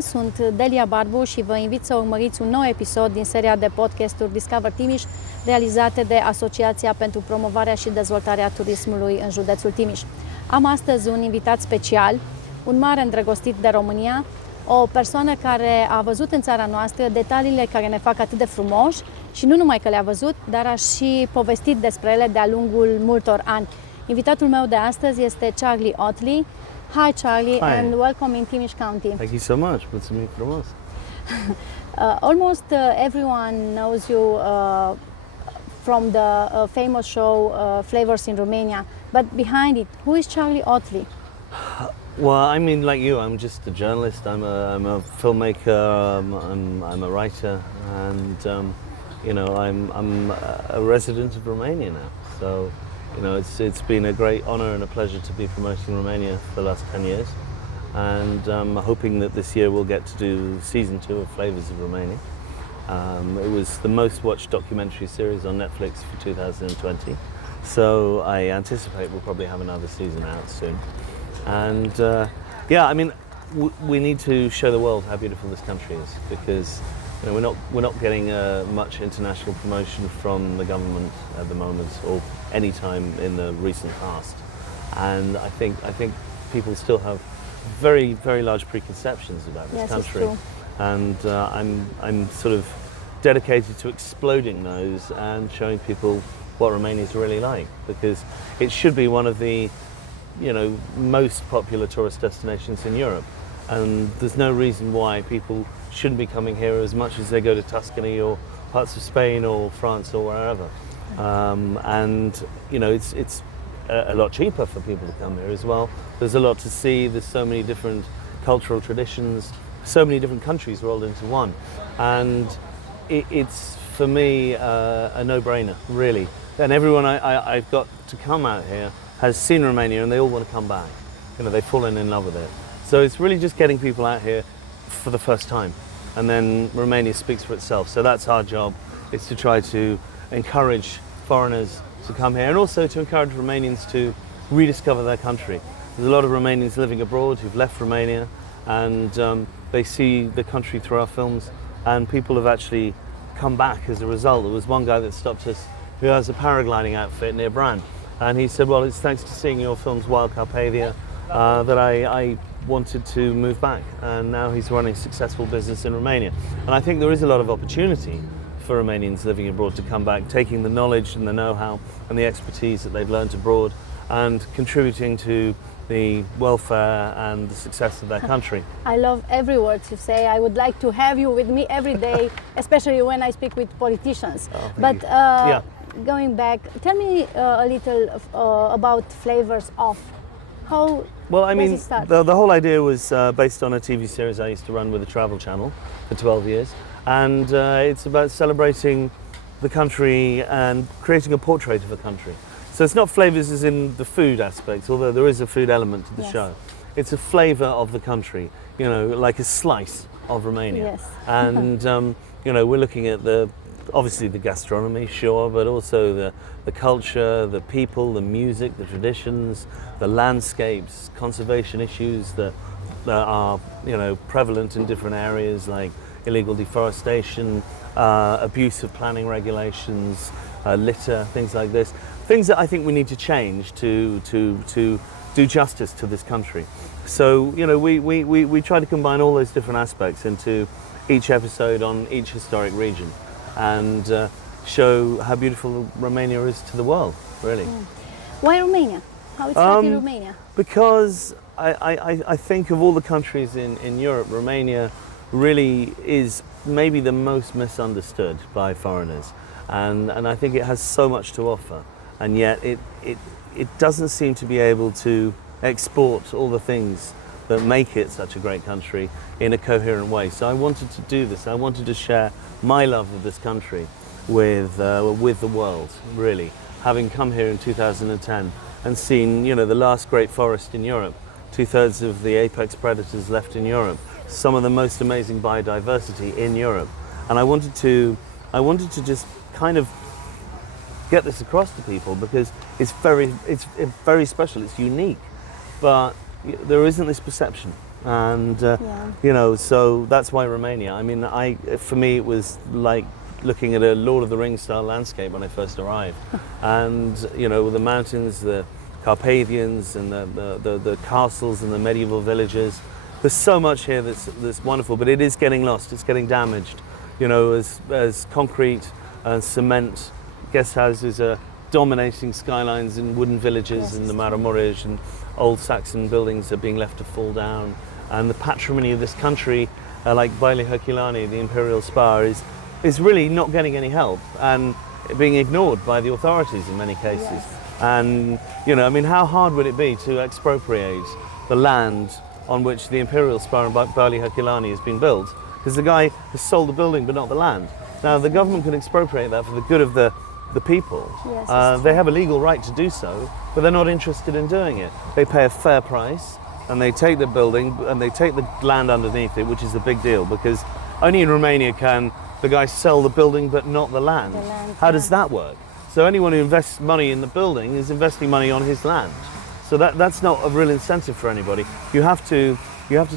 Sunt Delia Barbu și vă invit să urmăriți un nou episod din seria de podcasturi Discover Timiș, realizate de Asociația pentru Promovarea și Dezvoltarea Turismului în județul Timiș. Am astăzi un invitat special, un mare îndrăgostit de România, o persoană care a văzut în țara noastră detaliile care ne fac atât de frumoși și nu numai că le-a văzut, dar a și povestit despre ele de-a lungul multor ani. Invitatul meu de astăzi este Charlie Ottley. Hi Charlie. Hi. And welcome in Timiș County. Thank you so much. Mulțumim frumos. Almost everyone knows you from the famous show Flavors in Romania, but behind it, who is Charlie Ottley? Well, I mean, like you, I'm just a journalist. I'm a filmmaker. I'm a writer, and you know, I'm a resident of Romania now. So, you know, it's been a great honor and a pleasure to be promoting Romania for the last 10 years, and I'm hoping that this year we'll get to do season 2 of Flavors of Romania. It was the most watched documentary series on Netflix for 2020, so I anticipate we'll probably have another season out soon. And yeah, I mean, we need to show the world how beautiful this country is, because you know, we're not getting much international promotion from the government at the moment, or any time in the recent past. And I think people still have very large preconceptions about this country. It's true. And I'm sort of dedicated to exploding those and showing people what Romania is really like, because it should be one of the, you know, most popular tourist destinations in Europe, and there's no reason why people shouldn't be coming here as much as they go to Tuscany or parts of Spain or France or wherever. And you know, it's a lot cheaper for people to come here as well. There's a lot to see. There's so many different cultural traditions, so many different countries rolled into one, and it's for me a no-brainer, really. And everyone I've got to come out here has seen Romania, and they all want to come back. You know, they've fallen in love with it. So it's really just getting people out here for the first time, and then Romania speaks for itself. So that's our job, is to try to encourage foreigners to come here, and also to encourage Romanians to rediscover their country. There's a lot of Romanians living abroad who've left Romania, and they see the country through our films, and people have actually come back as a result. There was one guy that stopped us who has a paragliding outfit near Bran, and he said, well, it's thanks to seeing your films Wild Carpathia that I wanted to move back, and now he's running a successful business in Romania. And I think there is a lot of opportunity for Romanians living abroad to come back, taking the knowledge and the know-how and the expertise that they've learned abroad, and contributing to the welfare and the success of their country. I love every word you say. I would like to have you with me every day, especially when I speak with politicians. Oh, but yeah. Going back, tell me a little about Flavors of. How Well, I does mean, it start? the whole idea was based on a TV series I used to run with the Travel Channel for 12 years. And it's about celebrating the country and creating a portrait of a country. So it's not flavors as in the food aspects, although there is a food element to the Yes. show. It's a flavor of the country, you know, like a slice of Romania. Yes. And, you know, we're looking at obviously the gastronomy, sure, but also the culture, the people, the music, the traditions, the landscapes, conservation issues that are, you know, prevalent in different areas, like illegal deforestation, abuse of planning regulations, litter, things like this. Things that I think we need to change to do justice to this country. So, you know, we try to combine all those different aspects into each episode on each historic region, and show how beautiful Romania is to the world, really. Why Romania? How it started in Romania? Because I think of all the countries in Europe, Romania really is maybe the most misunderstood by foreigners, and I think it has so much to offer, and yet it doesn't seem to be able to export all the things that make it such a great country in a coherent way. So I wanted to do this. I wanted to share my love of this country with the world, really. Having come here in 2010 and seen, you know, the last great forest in Europe, 2/3 of the apex predators left in Europe, some of the most amazing biodiversity in Europe. And I wanted to just kind of get this across to people because it's very special, it's unique, but there isn't this perception. And you know, so that's why Romania. I mean, for me it was like looking at a Lord of the Rings style landscape when I first arrived. And you know, the mountains, the Carpathians, and the castles and the medieval villages. There's so much here that's wonderful, but it is getting lost, it's getting damaged. You know, as concrete and cement guest houses are dominating skylines in wooden villages in the Maramureș, and old Saxon buildings are being left to fall down. And the patrimony of this country, like Bailey Herculani, the imperial spa, is really not getting any help and being ignored by the authorities in many cases. And you know, I mean, how hard would it be to expropriate the land on which the imperial spa in Bailey Herculani has been built? Because the guy has sold the building but not the land. Now the government can expropriate that for the good of the people. They have a legal right to do so, but they're not interested in doing it. They pay a fair price and they take the building and they take the land underneath it, which is a big deal because only in Romania can the guy sell the building but not the land. How does that work? So anyone who invests money in the building is investing money on his land. So that's not a real incentive for anybody. You have to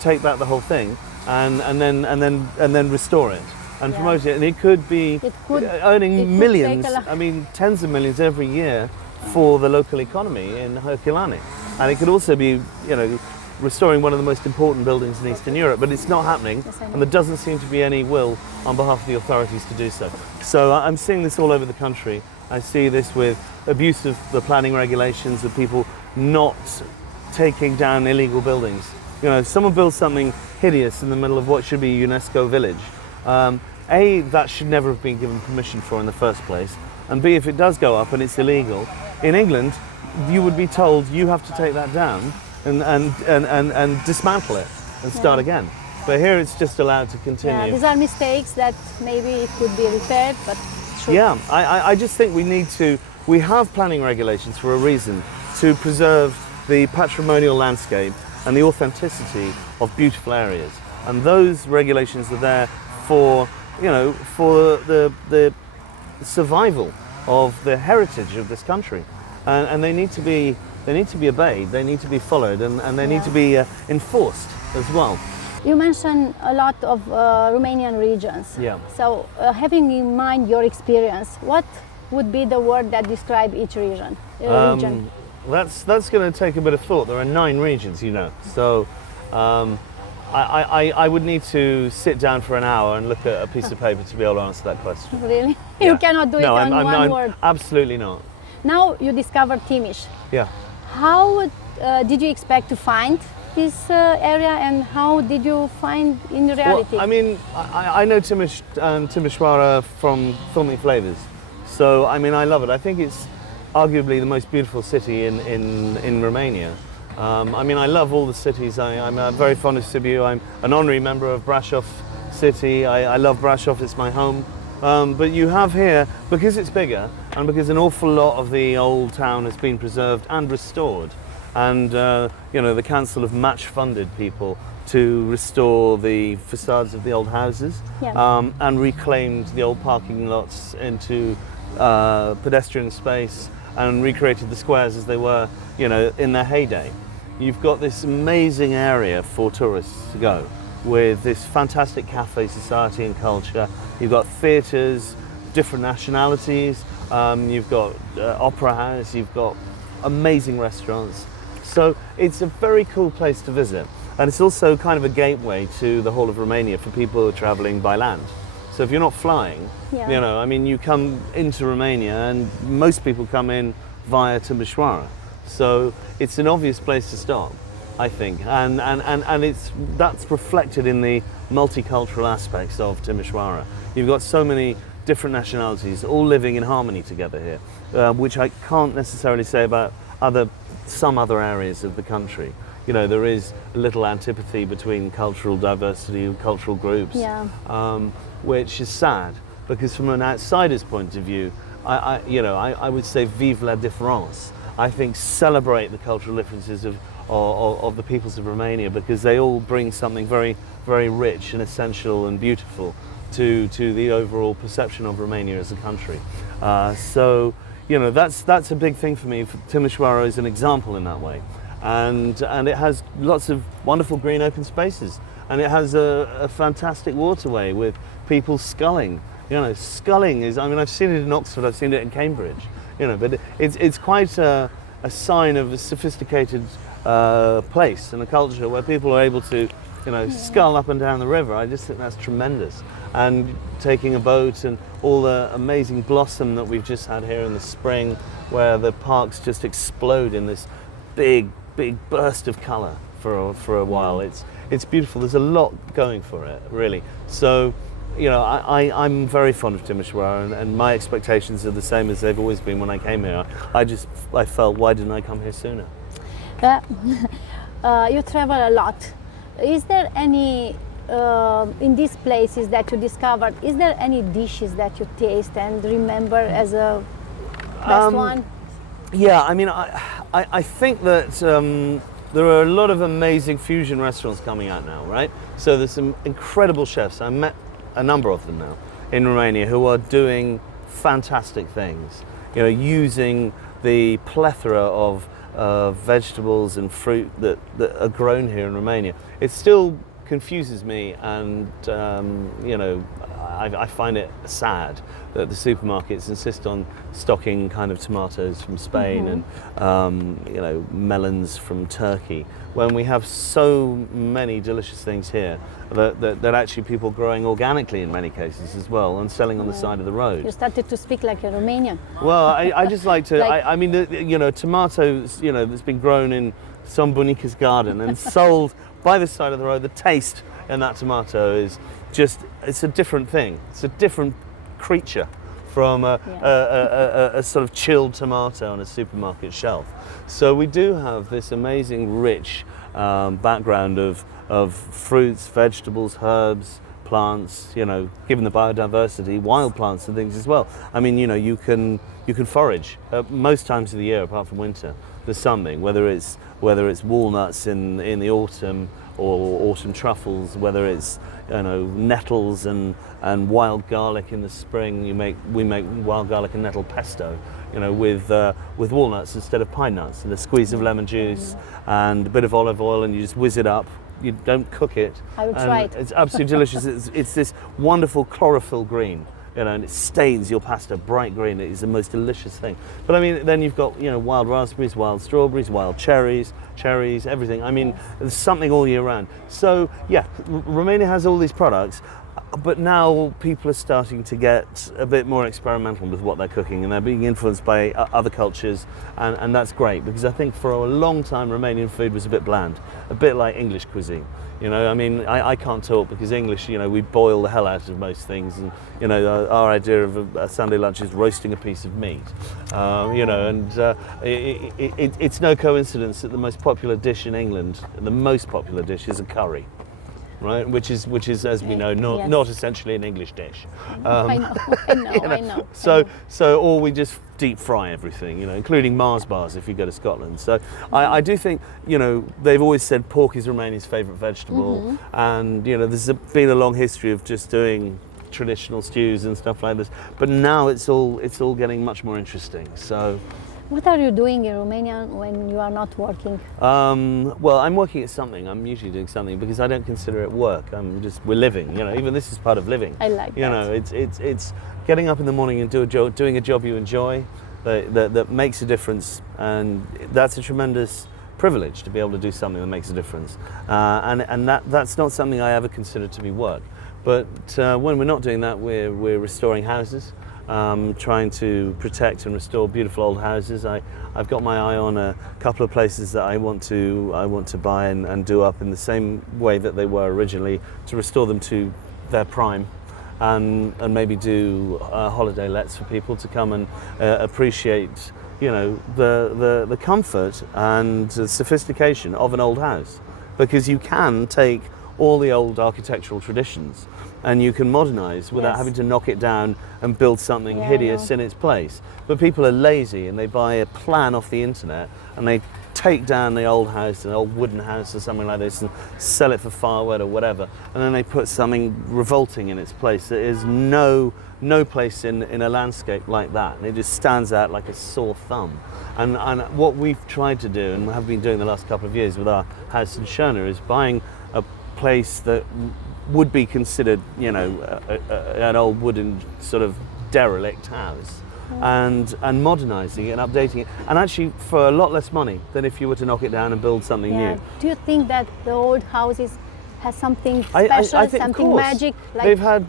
take back the whole thing and then restore it and promote it. And it could be earning millions, I mean tens of millions every year for the local economy in Herculani. And it could also be, you know, restoring one of the most important buildings in Eastern Europe, but it's not happening, and there doesn't seem to be any will on behalf of the authorities to do so. So I'm seeing this all over the country. I see this with abuse of the planning regulations, of people not taking down illegal buildings. You know, if someone builds something hideous in the middle of what should be a UNESCO village, A, that should never have been given permission for in the first place, and B, if it does go up and it's illegal, in England, you would be told you have to take that down and dismantle it and start again. But here it's just allowed to continue. Yeah, these are mistakes that maybe it could be repaired, but should. Yeah, I just think we have planning regulations for a reason, to preserve the patrimonial landscape and the authenticity of beautiful areas. And those regulations are there for, you know, for the survival of the heritage of this country. And they need to be obeyed, they need to be followed, and they need to be enforced as well. You mentioned a lot of Romanian regions. Yeah. So having in mind your experience, what would be the word that describe each region? That's going to take a bit of thought. There are 9 regions, you know. So I would need to sit down for an hour and look at a piece of paper to be able to answer that question. Really? You cannot do it on one word? Absolutely not. Now you discovered Timiș. Yeah. How did you expect to find this area, and how did you find in reality? Well, I mean, I know Timiș and Timișoara from filming Flavors. So, I mean, I love it. I think it's arguably the most beautiful city in Romania. I mean, I love all the cities. I'm very fond of Sibiu. I'm an honorary member of Brașov city. I love Brașov, it's my home. But you have here, because it's bigger and because an awful lot of the old town has been preserved and restored, and you know, the council have match-funded people to restore the facades of the old houses, and reclaimed the old parking lots into pedestrian space and recreated the squares as they were, you know, in their heyday. You've got this amazing area for tourists to go, with this fantastic cafe society and culture. You've got theatres, different nationalities, you've got opera house, you've got amazing restaurants. So it's a very cool place to visit. And it's also kind of a gateway to the whole of Romania for people who are travelling by land. So if you're not flying, you know, I mean, you come into Romania and most people come in via Timișoara. So it's an obvious place to stop, I think, and that's reflected in the multicultural aspects of Timișoara. You've got so many different nationalities all living in harmony together here, which I can't necessarily say about other some other areas of the country. You know, there is a little antipathy between cultural diversity and cultural groups, which is sad, because from an outsider's point of view, I would say vive la différence. I think celebrate the cultural differences of the peoples of Romania, because they all bring something very, very rich and essential and beautiful to the overall perception of Romania as a country. So, you know, that's a big thing for me. Timișoara is an example in that way. And it has lots of wonderful green open spaces, and it has a fantastic waterway with people sculling. You know, sculling is, I mean, I've seen it in Oxford, I've seen it in Cambridge, you know, but it's quite a sign of a sophisticated place and a culture where people are able to, you know, scull up and down the river. I just think that's tremendous. And taking a boat and all the amazing blossom that we've just had here in the spring, where the parks just explode in this big burst of colour for a while. It's beautiful. There's a lot going for it, really. So, you know, I'm very fond of Timișoara, and my expectations are the same as they've always been when I came here. I felt, why didn't I come here sooner? You travel a lot. Is there any, in these places that you discovered, is there any dishes that you taste and remember as a best one? Yeah, I mean, I think that there are a lot of amazing fusion restaurants coming out now, right? So there's some incredible chefs. I met a number of them now in Romania who are doing fantastic things, you know, using the plethora of vegetables and fruit that are grown here in Romania. It still confuses me, and you know, I find it sad that the supermarkets insist on stocking kind of tomatoes from Spain and you know, melons from Turkey, when we have so many delicious things here that actually people growing organically in many cases as well, and selling on the side of the road. You started to speak like a Romanian. Well, I just like to, I mean, you know, tomatoes, you know, that's been grown in some bunica's garden and sold by the side of the road. The taste in that tomato is just, it's a different thing. It's a different creature from a sort of chilled tomato on a supermarket shelf. So we do have this amazing rich background of fruits, vegetables, herbs, plants, you know, given the biodiversity, wild plants and things as well. I mean, you know, you can forage most times of the year apart from winter. There's something, whether it's walnuts in the autumn, or autumn truffles, whether it's, you know, nettles and wild garlic in the spring. We make wild garlic and nettle pesto, you know, with walnuts instead of pine nuts, and a squeeze of lemon juice and a bit of olive oil, and you just whiz it up. You don't cook it. I will try it. It's absolutely delicious. It's this wonderful chlorophyll green, you know, and it stains your pasta bright green. It is the most delicious thing. But I mean, then you've got, you know, wild raspberries, wild strawberries, wild cherries, everything. I mean, there's something all year round. So yeah, Romania has all these products, but now people are starting to get a bit more experimental with what they're cooking, and they're being influenced by other cultures, and that's great, because I think for a long time Romanian food was a bit bland, a bit like English cuisine. You know, I mean, I can't talk because English, you know, we boil the hell out of most things, and, you know, our idea of a Sunday lunch is roasting a piece of meat, you know, and it's no coincidence that the most popular dish in England, the most popular dish, is a curry. Right, which is, as we know, not essentially an English dish. I know. So, or we just deep fry everything, you know, including Mars bars if you go to Scotland. So, I do think, you know, they've always said pork is Romania's favourite vegetable, and, you know, there's been a long history of just doing traditional stews and stuff like this. But now it's all getting much more interesting. So. What are you doing in Romania when you are not working? Well, I'm working at something. I'm usually doing something because I don't consider it work. We're living. You know, even this is part of living. I like that. You know, it's getting up in the morning and doing a job you enjoy, that makes a difference, and that's a tremendous privilege to be able to do something that makes a difference. And that's not something I ever consider to be work. But when we're not doing that, we're restoring houses. Trying to protect and restore beautiful old houses. I've got my eye on a couple of places that I want to buy and do up in the same way that they were originally, to restore them to their prime, and maybe do holiday lets for people to come and appreciate you know, the comfort and the sophistication of an old house, because you can take all the old architectural traditions and you can modernize without having to knock it down and build something hideous in its place. But people are lazy and they buy a plan off the internet and they take down the old house, an old wooden house or something like this, and sell it for firewood or whatever, and then they put something revolting in its place. There is no place in a landscape like that, and it just stands out like a sore thumb. And what we've tried to do, and have been doing the last couple of years with our house in Schöner, is buying a place that would be considered, you know, an old wooden sort of derelict house, and modernising it and updating it, and actually for a lot less money than if you were to knock it down and build something new. Do you think that the old houses has something special, I think, something magic, like they've had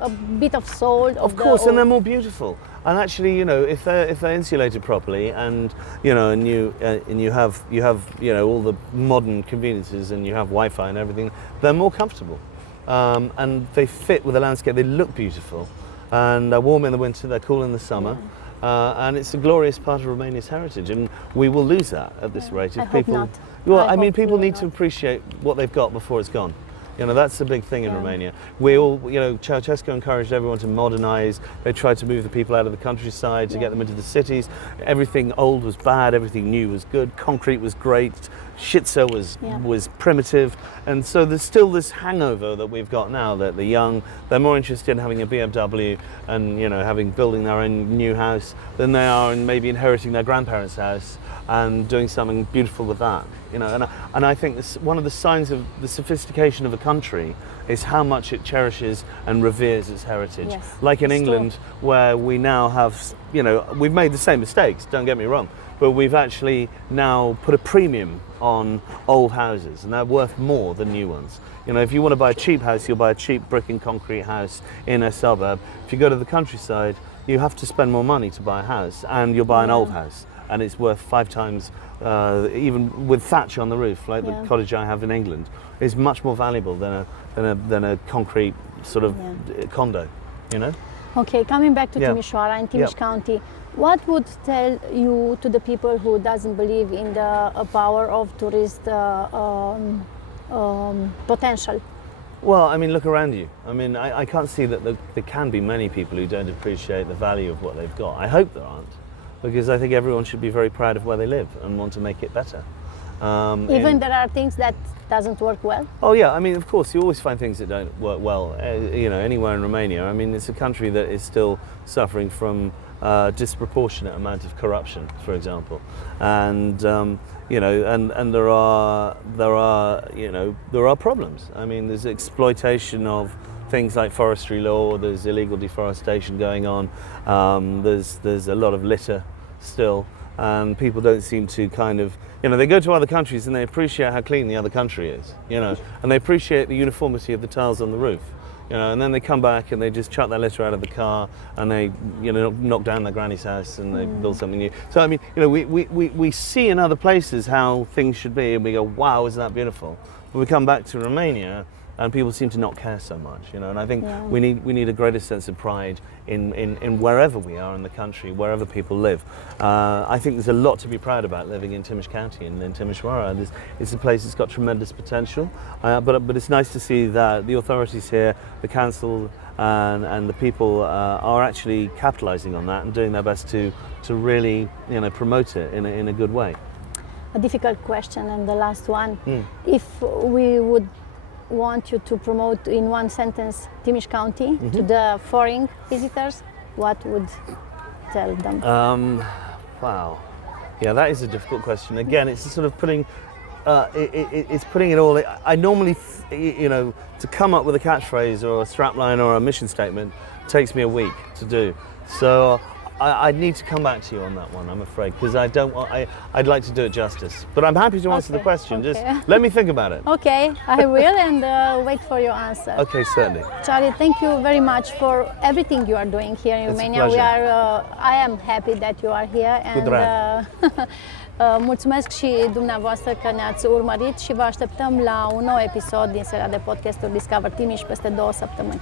a bit of soul? Of course, and they're more beautiful. And actually, you know, if they're insulated properly, and you know, and you have you know, all the modern conveniences, and you have Wi-Fi and everything, they're more comfortable, and they fit with the landscape. They look beautiful, and they're warm in the winter. They're cool in the summer. And it's a glorious part of Romania's heritage, and we will lose that at this rate if people. Not. Well, I mean, people need to appreciate what they've got before it's gone. You know, that's the big thing in Romania. We all, you know, Ceausescu encouraged everyone to modernise. They tried to move the people out of the countryside to get them into the cities. Everything old was bad, everything new was good. Concrete was great, Shitza was primitive. And so there's still this hangover that we've got now, that the young, they're more interested in having a BMW and, you know, building their own new house than they are in maybe inheriting their grandparents' house and doing something beautiful with that. You know, and I think this, one of the signs of the sophistication of a country is how much it cherishes and reveres its heritage. Yes. Like in England, where we now have, you know, we've made the same mistakes, don't get me wrong, but we've actually now put a premium on old houses, and they're worth more than new ones. You know, if you want to buy a cheap house, you'll buy a cheap brick and concrete house in a suburb. If you go to the countryside, you have to spend more money to buy a house, and you'll buy an old house, and it's worth 5 times, even with thatch on the roof, like the cottage I have in England, is much more valuable than a concrete sort of condo, you know? Okay, coming back to Timișoara in Timiș County, what would tell you to the people who doesn't believe in the power of tourist potential? Well, I mean, look around you. I mean, I can't see that there can be many people who don't appreciate the value of what they've got. I hope there aren't, because I think everyone should be very proud of where they live and want to make it better. Even there are things that doesn't work well? Oh yeah, I mean, of course, you always find things that don't work well, you know, anywhere in Romania. I mean, it's a country that is still suffering from disproportionate amount of corruption, for example. And, you know, and there are, you know, there are problems. I mean, there's exploitation of things like forestry law, there's illegal deforestation going on, there's a lot of litter still, and people don't seem to kind of, you know, they go to other countries and they appreciate how clean the other country is, you know, and they appreciate the uniformity of the tiles on the roof, you know, and then they come back and they just chuck their litter out of the car and they, you know, knock down their granny's house and they build something new. So, I mean, you know, we see in other places how things should be and we go, wow, isn't that beautiful? But we come back to Romania and people seem to not care so much, you know, and I think we need a greater sense of pride in wherever we are in the country, wherever people live. I think there's a lot to be proud about living in Timiș County and in Timișoara. It's a place that's got tremendous potential, but it's nice to see that the authorities here, the council and the people are actually capitalising on that and doing their best to really, you know, promote it in a good way. A difficult question, and the last one. If we would want you to promote in one sentence Timiș County to the foreign visitors, what would tell them? Wow, yeah, that is a difficult question. Again, it's sort of putting, it's putting it all. I normally, you know, to come up with a catchphrase or a strapline or a mission statement takes me a week to do. So I'd need to come back to you on that one, I'm afraid, because I'd like to do it justice. But I'm happy to answer the question. Just let me think about it. Okay, I will, and wait for your answer. Okay, certainly. Charlie, thank you very much for everything you are doing here in Romania. I am happy that you are here. And mulțumesc și dumneavoastră că ne-ați urmărit și vă așteptăm la un nou episod din seria de podcasturi Discover Timiș peste 2 săptămâni.